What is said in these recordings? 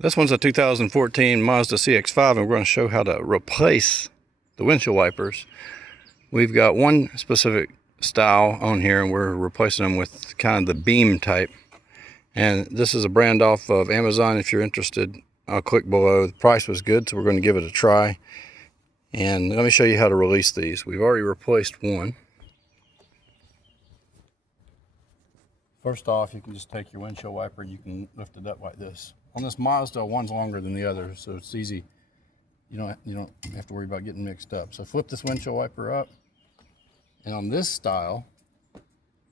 This one's a 2014 Mazda CX-5, and we're going to show how to replace the windshield wipers. We've got one specific style on here, and we're replacing them with kind of the beam type. And this is a brand off of Amazon. If you're interested, I'll click below. The price was good, so we're going to give it a try. And let me show you how to release these. We've already replaced one. First off, you can just take your windshield wiper and you can lift it up like this. On this Mazda, one's longer than the other, so it's easy. You don't have to worry about getting mixed up. So flip this windshield wiper up, and on this style,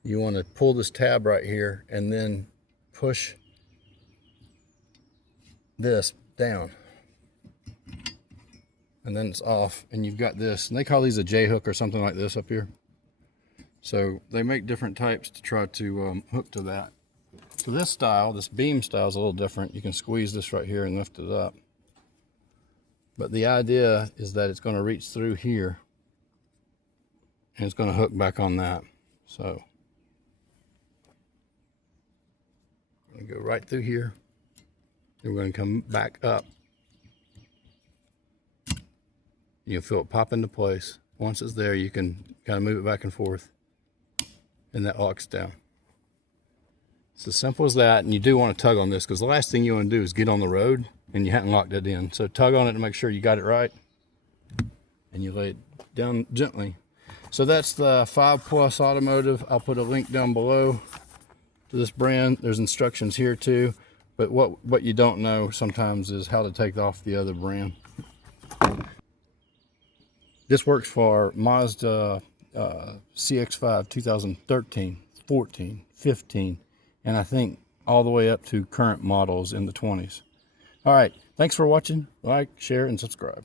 you want to pull this tab right here and then push this down, and then it's off, and you've got this. And they call these a J hook or something like this up here. So they make different types to try to hook to that. So this style, this beam style, is a little different. You can squeeze this right here and lift it up. But the idea is that it's going to reach through here and it's going to hook back on that. So I'm going to go right through here. Then we're going to come back up. You'll feel it pop into place. Once it's there, you can kind of move it back and forth, and that locks down. It's as simple as that. And you do want to tug on this, because the last thing you want to do is get on the road and you haven't locked it in. So tug on it to make sure you got it right, and you lay it down gently. So that's the 5+ Automotive. I'll put a link down below to this brand. There's instructions here too, but what you don't know sometimes is how to take off the other brand. This works for Mazda CX-5 2013, 14, 15, and I think all the way up to current models in the 20s. All right, thanks for watching. Like, share, and subscribe.